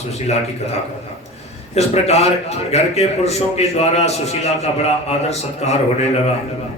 सुशीला की कथा का। इस प्रकार घर के पुरुषों के द्वारा सुशीला का बड़ा आदर सत्कार होने लगा।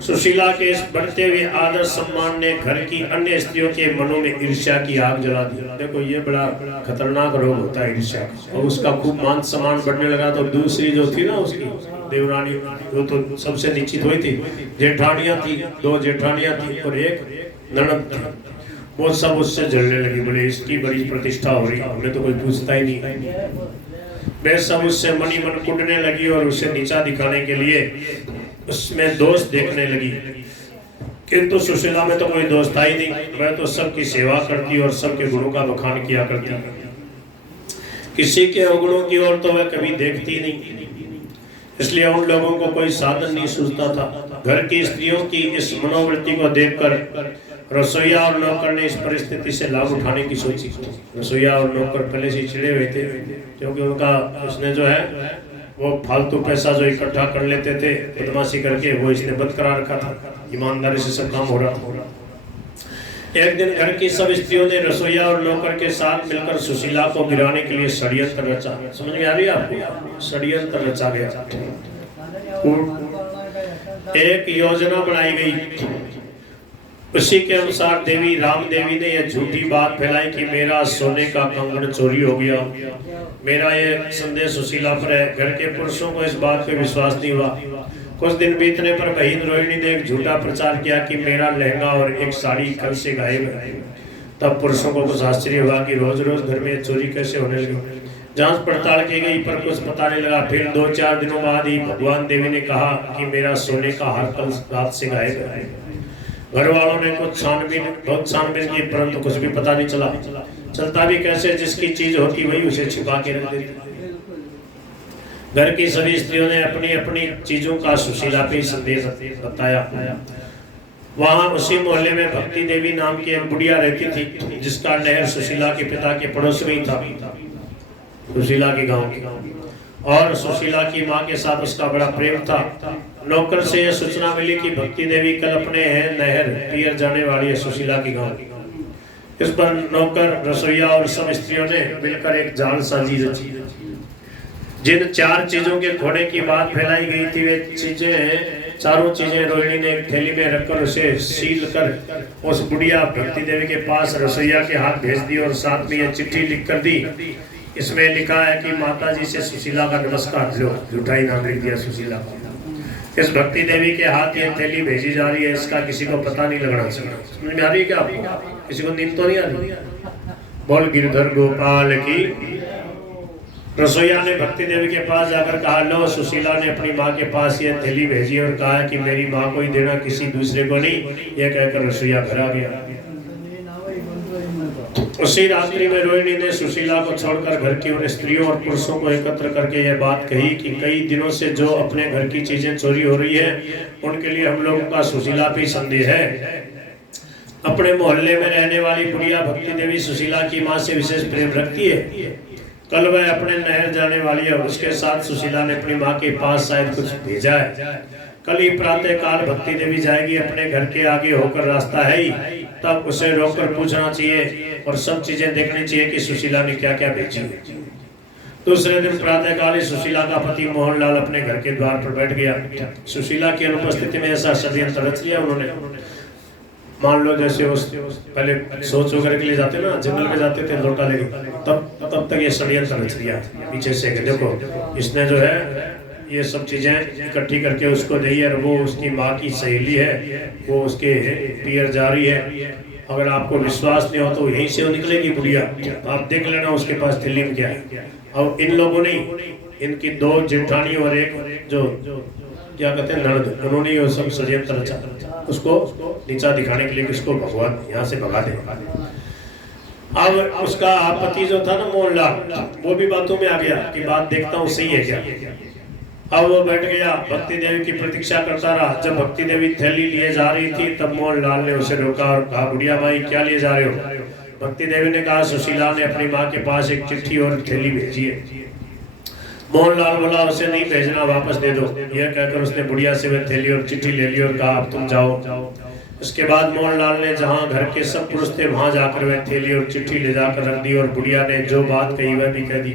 सुशीला के इस बढ़ते हुए आदर सम्मान ने घर की अन्य स्त्रियों के मनों में ईर्ष्या की आग जला दी। देखो ये बड़ा खतरनाक रोग होता है ईर्ष्या का, और उसका खूब मान सम्मान बढ़ने लगा। तो दूसरी जो थी ना उसकी देवरानी, वो तो सबसे निश्चित हुई थी, जेठानियां थी, 2 जेठानियां थी और एक ननद थी, वो सब उससे जलने लगी। बोले इसकी बड़ी प्रतिष्ठा हो रही, हमें तो कोई पूछता ही नहीं। वे सब उससे मनी मन कुटने लगी और उसे नीचा दिखाने के लिए उसमें दोष देखने लगी। किंतु सुशीला में तो कोई दोष था ही नहीं। वह तो सबकी सेवा करती और सबके गुणों का बखान किया करती, किसी के अवगुणों की ओर तो वह कभी देखती नहीं। इसलिए उन लोगों को कोई साधन नहीं सूझता था। घर की स्त्रियों की इस मनोवृत्ति को देखकर रसोईया और नौकर ने इस परिस्थिति से लाभ उठाने की सोची। रसोईया और नौकर पहले से चिड़े हुए थे, क्योंकि उनका उसने जो है वो फालतू पैसा जो इकट्ठा कर लेते थे बदमाशी करके, वो इसने बंद करा रखा था। ईमानदारी से सब काम हो रहा था। एक दिन घर की सब स्त्रियों ने रसोईया और नौकर के साथ मिलकर सुशीला को गिराने के लिए षड्यंत्र रचा। समझ में आ रही है आपको? षड्यंत्र रचा गया, एक योजना बनाई गई। उसी के अनुसार देवी राम देवी ने यह झूठी बात फैलाई कि मेरा सोने का कंगन चोरी हो गया। मेरा ये संदेश सुशीला पर है। घर के पुरुषों को इस बात पे विश्वास नहीं हुआ। कुछ दिन बीतने पर बहन रोहिणी ने एक झूठा प्रचार किया कि मेरा लहंगा और एक साड़ी कल से गायब है। तब पुरुषों को कुछ आश्चर्य हुआ कि रोज रोज घर में चोरी कैसे होने लगी। जांच पड़ताल की गई पर कुछ पता नहीं लगा। फिर 2-4 दिनों बाद ही भगवान देवी ने कहा कि मेरा सोने का हार कल रात से गायब है। घर वालों ने कुछ बहुत छानबीन की, परंतु कुछ भी पता नहीं चला। चलता भी कैसे, जिसकी चीज होती वही उसे छिपा के रख देती। घर की सभी स्त्रियों ने अपनी अपनी चीजों का सुशीला पे संदेश बताया। वहां उसी मोहल्ले में भक्ति देवी नाम की एक बुढ़िया रहती थी, जिसका नहर सुशीला के पिता के पड़ोस में ही था, सुशीला के गांव की। और सुशीला की माँ के साथ उसका बड़ा प्रेम था। नौकर से यह सूचना मिली कि भक्ति देवी कल अपने नहर पियर जाने वाली है, सुशीला की गांव। इस पर नौकर, रसोईया और सब स्त्रियों ने मिलकर एक जाल साजी रची। जिन 4 चीजों के घोड़े की बात फैलाई गई थी, वे चीजें, चारों चीजें रोहिणी ने एक थैली में रखकर उसे सील कर उस बुढ़िया भक्ति देवी के पास रसोईया के हाथ भेज दी और साथ में यह चिट्ठी लिख कर दी। इसमें लिखा है कि माता जी से सुशीला का नमस्कार। लो, झूठा ही नाम लिख दिया सुशीला का। इस भक्ति देवी के हाथ ये थैली भेजी जा रही है, इसका किसी को पता नहीं लगना चाहिए। समझ में आ रही है क्या आपको? किसी को नींद तो नहीं आ रही? बोल गिरधर गोपाल की। रसोईया ने भक्ति देवी के पास जाकर कहा, लो, सुशीला ने अपनी माँ के पास ये थैली भेजी और कहा कि मेरी माँ को ही देना, किसी दूसरे को नहीं। यह कहकर रसोईया घर आ गया। उसी रात्रि में रोहिणी ने सुशीला को छोड़कर घर की उन स्त्रियों और पुरुषों को एकत्र करके यह बात कही कि कई दिनों से जो अपने घर की चीजें चोरी हो रही है, उनके लिए हम लोगों का सुशीला पे संदेह है। अपने मोहल्ले में रहने वाली बुढ़िया भक्ति देवी सुशीला की माँ से विशेष प्रेम रखती है। कल वह अपने नहर जाने वाली है, उसके साथ सुशीला ने अपनी माँ के पास शायद कुछ भेजा है। कल ही प्रातः काल भक्ति देवी जाएगी, अपने घर के आगे होकर रास्ता है ही, तब उसे रोककर पूछना चाहिए और सब चीजें देखनी चाहिए कि सुशीला ने क्या क्या भेजी है। दूसरे दिन प्रातः काल सुशीला का पति मोहनलाल अपने घर के द्वार पर बैठ गया। सुशीला की अनुपस्थिति में ऐसा षड्यंत्र रच लिया उन्होंने। मान लो जैसे उस पहले सोच वगैरह के लिए जाते ना, जंगल में जाते थे लोटा लेके, तब तक ये षड्यंत्र रच लिया पीछे से। देखो इसने जो है ये सब चीजें इकट्ठी करके उसको दी है, और वो उसकी माँ की सहेली है, वो उसके पियर जा रही है। अगर आपको विश्वास नहीं हो तो यहीं से वो निकलेगी बुढ़िया, आप देख लेना उसके पास थैली में क्या है। और इन लोगों ने, इनकी 2 जेठानी और एक जो क्या कहते हैं ननद, उन्होंने वो सब षड्यंत्र रचा उसको नीचा दिखाने के लिए, किसको? भगवान यहाँ से भगा दे। अब उसका पति जो था ना मोहनलाल, वो भी बातों में आ गया कि बात देखता हूँ सही है क्या। अब वो बैठ गया, भक्ति देवी की प्रतीक्षा करता रहा। जब भक्ति देवी थैली लिए जा रही थी, तब मोहनलाल ने उसे रोका और कहा, बुढ़िया माई क्या लिए जा रहे हो? भक्ति देवी ने कहा, सुशीला ने अपनी माँ के पास एक चिट्ठी और थैली भेजी है। मोहनलाल बोला, उसे नहीं भेजना, वापस दे दो। यह कहकर उसने बुढ़िया से वह थैली और चिट्ठी ले ली और कहा, अब तुम जाओ। उसके बाद मोहनलाल ने जहाँ घर के सब पुरुष थे वहां जाकर वह थैली और चिट्ठी ले जाकर रख दी और बुढ़िया ने जो बात कही वह भी कह दी।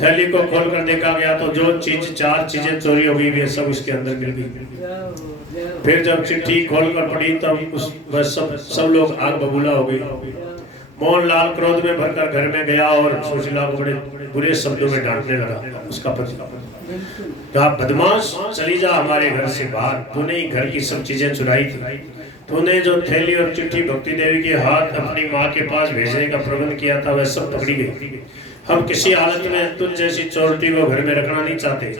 थैली को खोल कर देखा गया तो जो चार चीजें चोरी हो गई वे सब उसके अंदर मिल गई। फिर जब चिट्ठी खोल कर पड़ी तब उस वह सब लोग आग बबूला हो गई। मोहनलाल क्रोध में भरकर घर में गया और सुशीला को बड़े बुरे शब्दों में डांटने लगा। उसका पति कहा, बदमाश चली जा हमारे घर से बाहर, तूने ही घर की सब चीजें चुराई थी। तूने जो थैली और चिट्ठी भक्ति देवी के हाथ अपनी माँ के पास भेजने का प्रबंध किया था वह सब पकड़ी गई। हम किसी हालत में तुझ जैसी चोरटी को घर में रखना नहीं चाहते।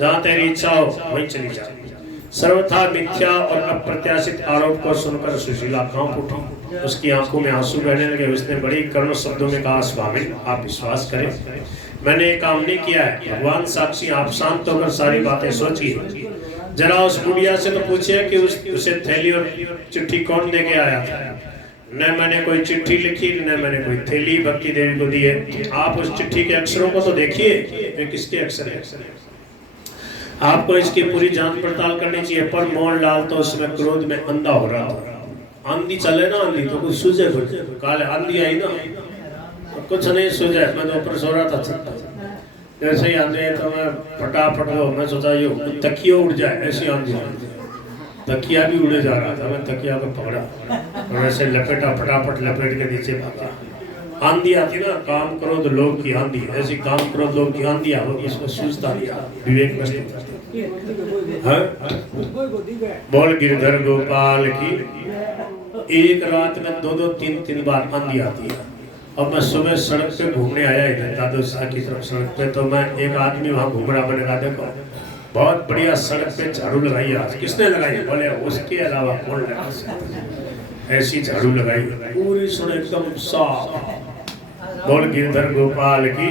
जहाँ तेरी इच्छा हो वहीं चली जा। सर्वथा मिथ्या और अप्रत्याशित आरोप को सुनकर सुशीला कांप उठी। उसकी आंखों में आंसू बहने लगे। उसने बड़ी करुण शब्दों में कहा, स्वामी आप विश्वास करें, मैंने ये काम नहीं किया है। भगवान साक्षी, आप शांत होकर सारी बातें सोचिए। जरा उस बुढ़िया से तो पूछिए कि उसे थैली और चिट्ठी कौन दे के आया था। न मैंने कोई चिट्ठी लिखी, न मैंने कोई थैली भक्ति देवी को दी है। आप उस चिट्ठी के अक्षरों को तो देखिए, वे किसके अक्षर है। आपको इसकी पूरी जांच पड़ताल करनी चाहिए। पर मोहनलाल तो उसमें क्रोध में अंधा हो रहा था। आंधी चले ना, आंधी तो कुछ सूझे, काले आंधी आई ना तो कुछ नहीं सूझे। मैं तो ऊपर सो रहा था, जैसे ही आंधी है तो मैं फटाफट मैं सोचा ये तकिया उड़ जाए, ऐसी आंधी आती। तकिया भी उड़े जा रहा था, मैं तकिया को पकड़ा और ऐसे लपेटा, फटाफट लपेट के नीचे भागा। आंधी आती ना, काम करो तो लोग की आंधी, ऐसी काम करो लोग की आंधी आ, इसको सूझता नहीं, विवेक नष्ट होता है। बोल गिरधर गोपाल की। एक रात में दो तीन बार आंधी आती है। अब मैं सुबह सड़क पे घूमने आया इधर दादू शाह की तरफ सड़क पे, तो मैं एक आदमी वहाँ घूम रहा, मैंने कहा देखो बहुत बढ़िया सड़क पे झाड़ू लगाई आज। किसने लगाई? बोले उसके अलावा कौन लगा सकता। ऐसी झाड़ू लगाई, पूरी सड़क एकदम साफ। बोल गिरधर गोपाल की।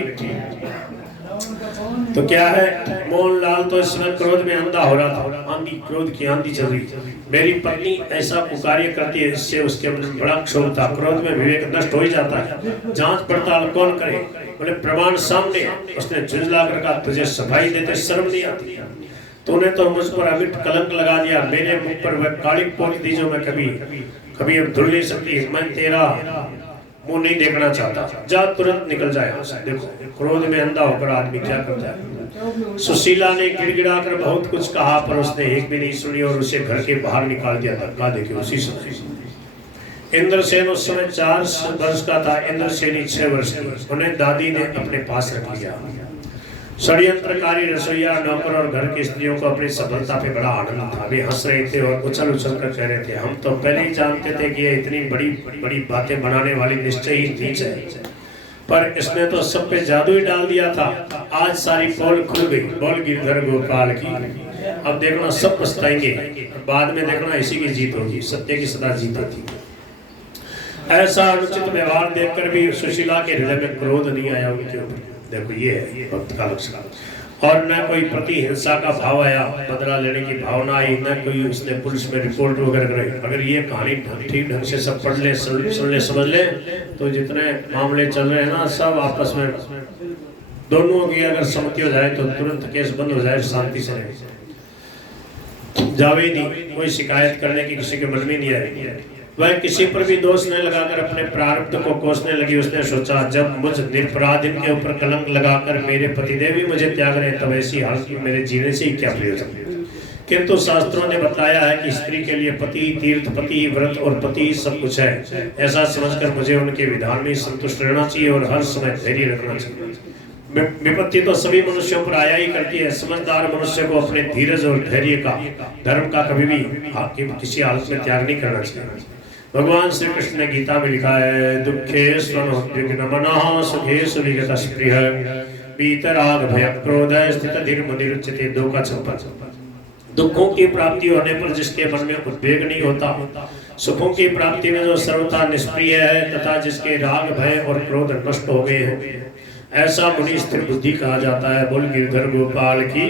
तो क्या है, मोहनलाल तो इस समय क्रोध में अंधा हो रहा था। आंधी, क्रोध की आंधी चल रही। मेरी पत्नी ऐसा पुकार्य करती है, इससे उसके मन में बड़ा क्षोभ था। क्रोध में विवेक नष्ट हो ही जाता है। जांच पड़ताल कौन करे? बोले प्रमाण सामने। उसने झुंझला कर कहा, तुझे सफाई देते शर्म नहीं आती? तूने तो मुझ पर अमिट कलंक लगा दिया। मेरे मुख पर वह काली पोत दी जो मैं कभी अब धुल नहीं सकती। मैं तेरा मुंह नहीं देखना चाहता। जा तुरंत निकल जाए यहाँ से। देखो क्रोध में अंधा होकर आदमी क्या करता है। सुशीला ने गिड़गिड़ा कर बहुत कुछ कहा, पर उसने एक भी नहीं सुनी और उसे घर के बाहर निकाल दिया। धक्का देके उसी समय। इंद्रसेन उस समय 4 वर्ष का था, इंद्रसेनी 6 वर्ष की। उन्हें दादी ने अपने पास रख लिया। षड्यंत्रकारी रसोईया, नौकर और घर की स्त्रियों को अपनी सफलता पे बड़ा आनंद था। वे हंस रहे थे और उछल उछल कर कह रहे थे, हम तो पहले ही जानते थे कि ये इतनी बड़ी बड़ी बातें बनाने वाली निश्चय ही नीच है, पर इसने तो सब पे जादू ही डाल दिया था। आज सारी पोल खुल गई। बोल गिरधर गोपाल की। अब देखना सब पछताएंगे, बाद में देखना इसी की जीत होगी। सत्य की सदा जीत होती है। ऐसा अनुचित व्यवहार देखकर भी सुशीला के हृदय में क्रोध नहीं आया उनके ऊपर। देखो ये है भक्त का लक्षण। और न कोई प्रतिहिंसा का भाव आया, बदला लेने की भावना आई, न कोई उसने पुलिस में रिपोर्ट वगैरह कराई। अगर ये कहानी ठीक ढंग से सब पढ़ ले, सुन ले, समझ ले, तो जितने मामले चल रहे हैं ना सब आपस में दोनों की अगर सहमति हो जाए तो तुरंत केस बंद हो जाए, शांति से रहे। जावे नहीं, कोई शिकायत करने की किसी के मन में नहीं आई। वह किसी पर भी दोष नहीं लगाकर अपने प्रारब्ध को कोसने लगी। उसने सोचा, जब मुझ निरपराध के ऊपर कलंक लगाकर मेरे पतिदेव भी मुझे त्याग रहे, तब ऐसी हालत में मेरे जीने से ही क्या प्रयोजन। किंतु शास्त्रों ने बताया है कि स्त्री के लिए पति, तीर्थ, पति, व्रत और पति सब कुछ है। ऐसा समझकर मुझे उनके विधान में संतुष्ट रहना चाहिए और हर समय धैर्य रखना चाहिए। विपत्ति तो सभी मनुष्यों पर आया ही करती है। समझदार मनुष्य को अपने धीरज और धैर्य का, धर्म का कभी भी किसी हालत में त्याग नहीं करना चाहिए। भगवान श्री कृष्ण ने गीता में लिखा है, दुखे स्वनुद्विग्नमनः सुखेषु विगतस्पृहः वीतराग भय क्रोध स्थित धीर मुनिरुच्यते। 2:56। दुखों की प्राप्ति होने पर जिसके मन में उद्वेग नहीं होता, सुखों की प्राप्ति में जो सर्वथा निष्प्रिय है तथा जिसके राग भय और क्रोध नष्ट हो गए हैं, ऐसा मुनि स्थिर बुद्धि कहा जाता है। बोल गिरधर गोपाल की।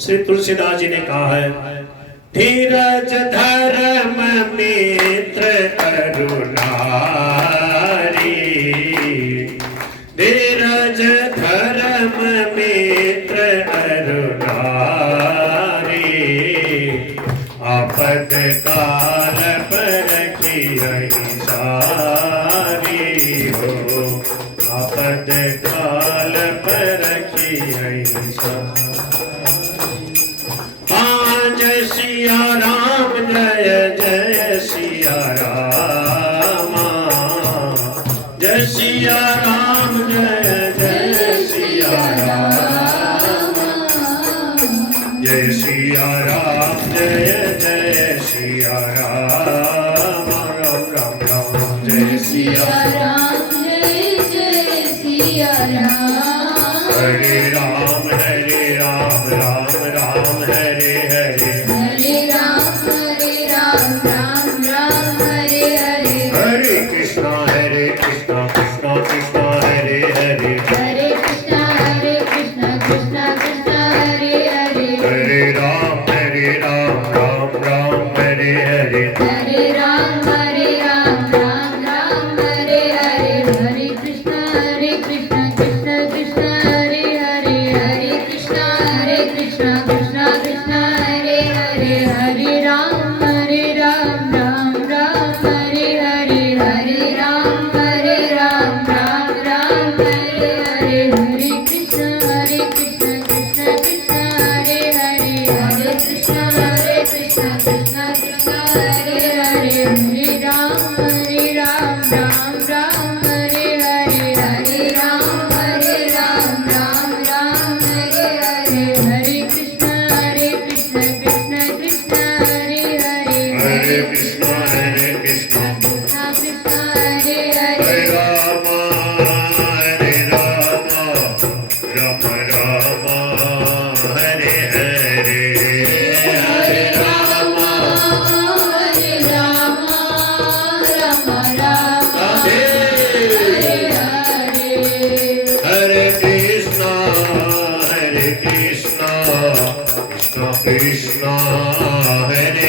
श्री तुलसीदास जी ने कहा है, धीरज धर्म मित्र करुणारी, धीरज धर्म मित्र करुणारी, आपद काल पर रखी है हाँ जय सिया राम जय जय सिया राम जय सिया राम जय जय सिया राम जय सिया राम जय जय सिया राम राम राम राम जय सिया राम जय जय सिया राम हरे राम राम राम हरे हरे हरे राम राम राम हरे हरे हरे कृष्णा कृष्णा कृष्णा हरे हरे हरे कृष्णा कृष्णा कृष्णा हरे हरे हरे राम राम राम हरे हरे हरे राम राम राम हरे हरे हरे कृष्णा कृष्णा कृष्णा हरे हरे हरे कृष्णा कृष्णा कृष्णा हरे हरे हरे राम राम राम हरे हरे हरे राम राम राम हरे हरे हरे कृष्णा कृष्णा कृष्णा हरे हरे हरे कृष्णा कृष्णा कृष्णा हरे हरे हरे राम राम राम हरे हरे हरे राम राम हरे हरे हरे कृष्णा कृष्णा कृष्णा हरे हरे हरे कृष्णा कृष्णा कृष्णा हरे हरे हरे राम राम राम हरे हरे हरे राम हरे राम राम राम राधे हरे हरे कृष्णा कृष्णा कृष्णा हरे